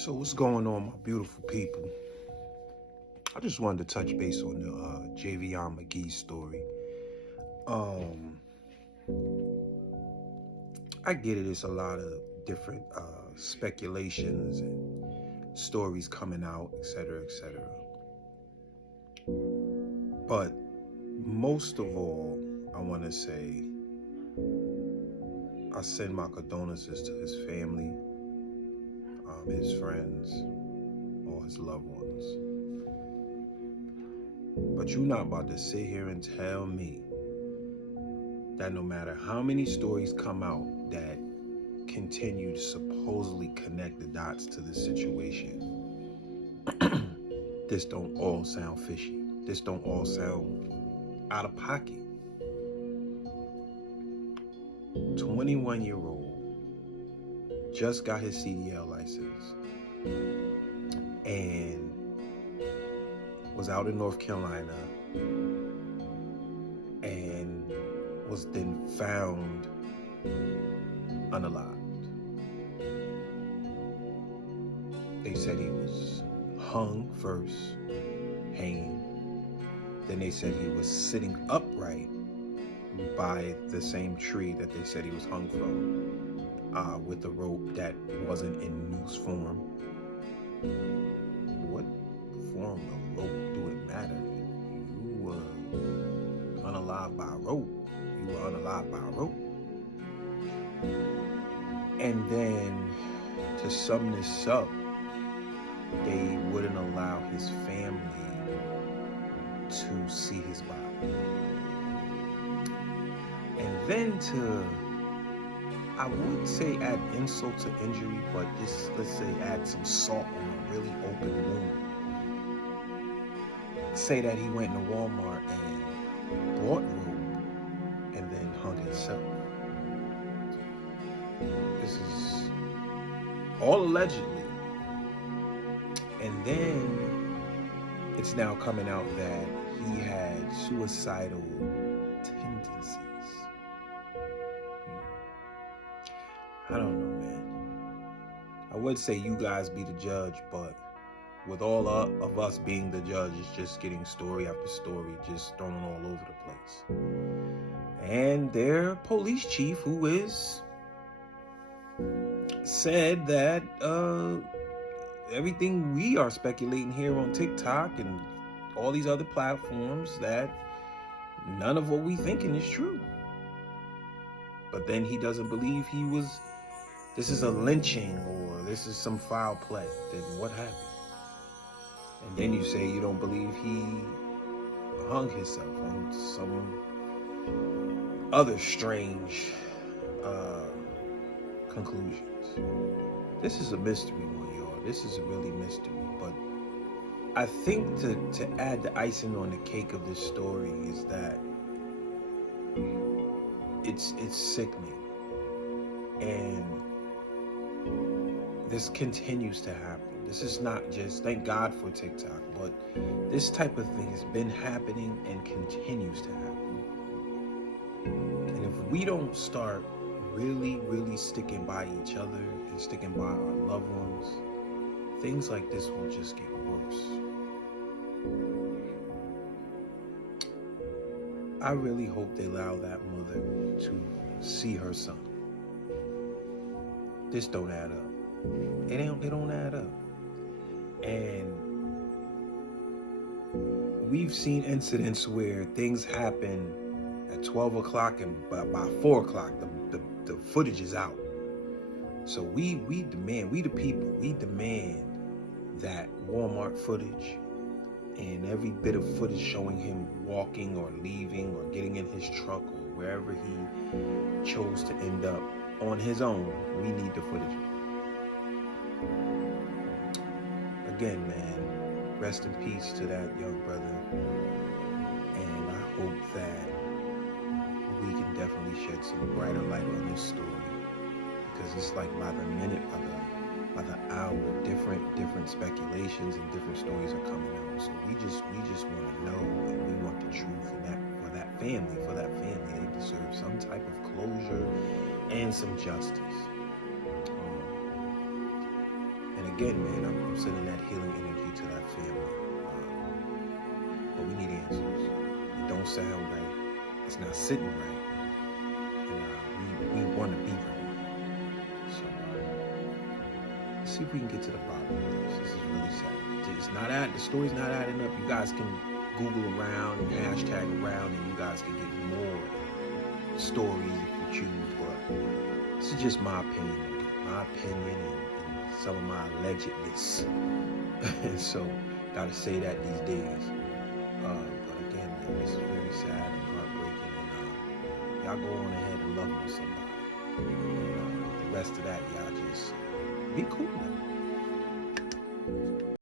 So what's going on, my beautiful people? I just wanted to touch base on the Javion Magee story. Um, I get it. It's a lot of different speculations and stories coming out, etc., etc. But most of all, I want to say I send my condolences to his family, his friends, all his loved ones. But you're not about to sit here and tell me that no matter how many stories come out that continue to supposedly connect the dots to this situation, this don't all sound fishy. This don't all sound out of pocket. 21-year-old just got his CDL license and was out in North Carolina and was then found unalived. They said he was hung first, hanging. Then they said he was sitting upright by the same tree that they said he was hung from, with a rope that wasn't in noose form. What form of rope do it matter? If you were unalived by a rope, you were unalived by a rope. And then to sum this up, they wouldn't allow his family to see his body. And then to, I wouldn't say add insult to injury, but just, let's say, add some salt on a really open wound. Say that he went to Walmart and bought rope and then hung himself. This is all allegedly. And then it's now coming out that he had suicidal tendencies. I don't know, man. I would say you guys be the judge, but with all of us being the judge, it's just getting story after story, just thrown all over the place. And their police chief, who is, said that everything we are speculating here on TikTok and all these other platforms, that none of what we thinking is true. But then he doesn't believe this is a lynching or this is some foul play. Then what happened? And then you say you don't believe he hung himself on some other strange conclusions. This is a mystery one, y'all. This is a really mystery. But I think to add the icing on the cake of this story is that it's sickening. And this continues to happen. This is not just, thank God for TikTok, but this type of thing has been happening and continues to happen. And if we don't start really, really sticking by each other and sticking by our loved ones, things like this will just get worse. I really hope they allow that mother to see her son. This don't add up. It don't add up. And we've seen incidents where things happen at 12 o'clock and by 4 o'clock, the footage is out. So we demand, we the people, we demand that Walmart footage and every bit of footage showing him walking or leaving or getting in his truck or wherever he chose to end up on his own. We need the footage. Again, man, rest in peace to that young brother. And I hope that we can definitely shed some brighter light on this story. Because it's like by the minute, by the hour, different speculations and different stories are coming out. So we just want to know, and we want the truth, and for that family, they deserve some type of closure and some justice. And again, man, I'm sending that healing energy to that family. But we need answers. It don't sound right. It's not sitting right. And we want to be right. So let's see if we can get to the bottom of this. This is really sad. The story's not adding up. You guys can Google around and hashtag around, and you guys can get more stories if you choose. But this is just my opinion. My opinion and some of my allegedness. And so, gotta say that these days. But again, man, this is very sad and heartbreaking. And y'all go on ahead and love on somebody. And the rest of that, y'all just be cool now.